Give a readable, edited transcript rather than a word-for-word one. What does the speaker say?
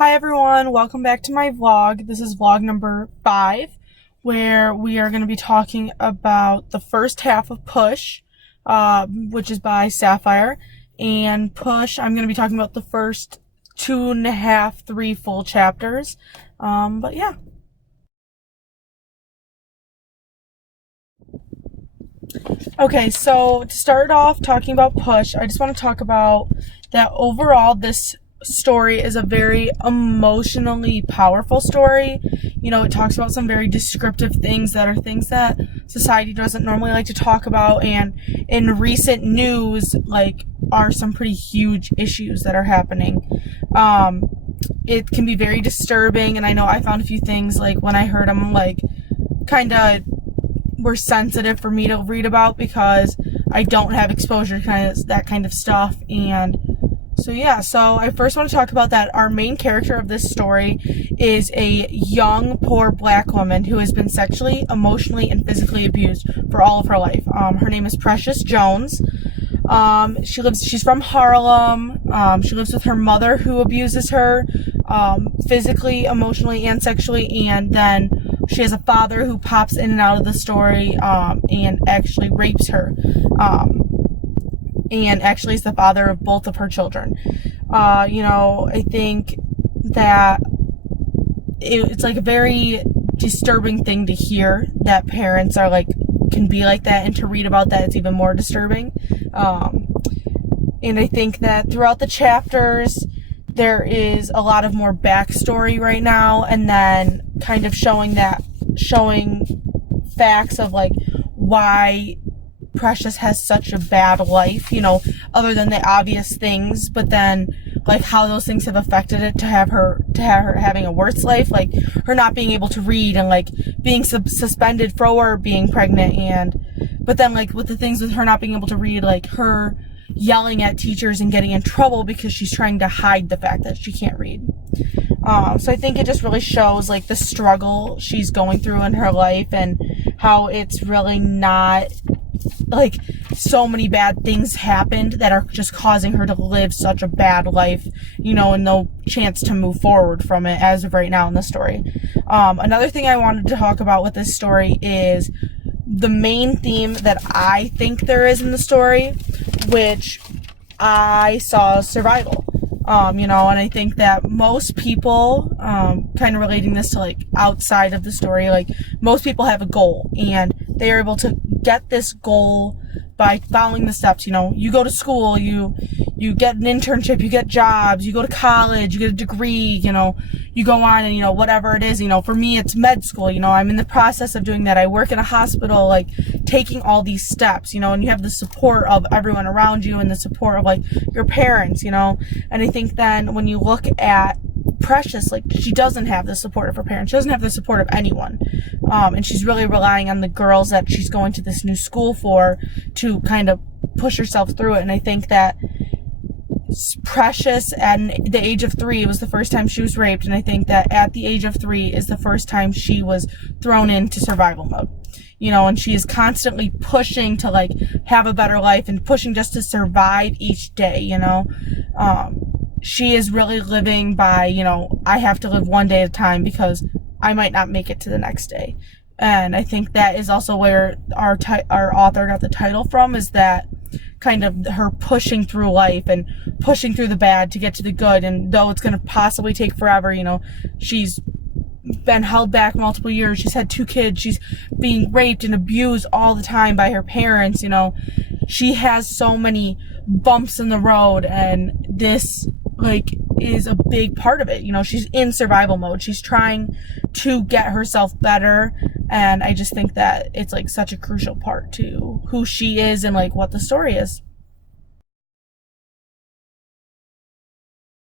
Hi everyone, welcome back to my vlog. This is vlog number 5, where we are going to be talking about the first half of Push, which is by Sapphire. And Push, I'm going to be talking about the first 2.5, 3 full chapters. But yeah. Okay, so to start off talking about Push, I just want to talk about that overall this story is a very emotionally powerful story. You know, it talks about some very descriptive things that are things that society doesn't normally like to talk about, and in recent news, like, are some pretty huge issues that are happening. It can be very disturbing, and I know I found a few things, like, when I heard them, like, kind of were sensitive for me to read about because I don't have exposure to that kind of stuff. And so yeah, so I first want to talk about that our main character of this story is a young, poor black woman who has been sexually, emotionally, and physically abused for all of her life. Her name is Precious Jones. She's from Harlem. She lives with her mother, who abuses her, physically, emotionally, and sexually, and then she has a father who pops in and out of the story, and actually rapes her, and actually is the father of both of her children. You know, I think that it's like a very disturbing thing to hear that parents are like, can be like that, and to read about that, it's even more disturbing. And I think that throughout the chapters, there is a lot of more backstory right now, and then kind of showing facts of like why Precious has such a bad life, you know, other than the obvious things, but then like how those things have affected it to have her having a worse life, like her not being able to read, and like being suspended for her being pregnant, but then like with the things with her not being able to read, like her yelling at teachers and getting in trouble because she's trying to hide the fact that she can't read. So I think it just really shows like the struggle she's going through in her life, and how it's really not like so many bad things happened that are just causing her to live such a bad life, you know, and no chance to move forward from it as of right now in the story. Another thing I wanted to talk about with this story is the main theme that I think there is in the story, which I saw survival. You know, and I think that most people, kind of relating this to like outside of the story, like most people have a goal, and they are able to get this goal by following the steps. You know, you go to school, you get an internship, you get jobs, you go to college, you get a degree, you know, you go on and, you know, whatever it is, you know, for me, it's med school, you know, I'm in the process of doing that. I work in a hospital, like taking all these steps, you know, and you have the support of everyone around you and the support of like your parents, you know, and I think then when you look at Precious, like she doesn't have the support of her parents, she doesn't have the support of anyone, and she's really relying on the girls that she's going to this new school for to kind of push herself through it. And I think that Precious at the age of 3 was the first time she was raped, and I think that at the age of 3 is the first time she was thrown into survival mode, you know, and she is constantly pushing to like have a better life and pushing just to survive each day, you know. She is really living by, you know, I have to live one day at a time because I might not make it to the next day. And I think that is also where our author got the title from, is that kind of her pushing through life and pushing through the bad to get to the good. And though it's going to possibly take forever, you know, she's been held back multiple years, she's had 2 kids, she's being raped and abused all the time by her parents, you know, she has so many bumps in the road, and this like is a big part of it. You know, she's in survival mode, she's trying to get herself better, and I just think that it's like such a crucial part to who she is and like what the story is.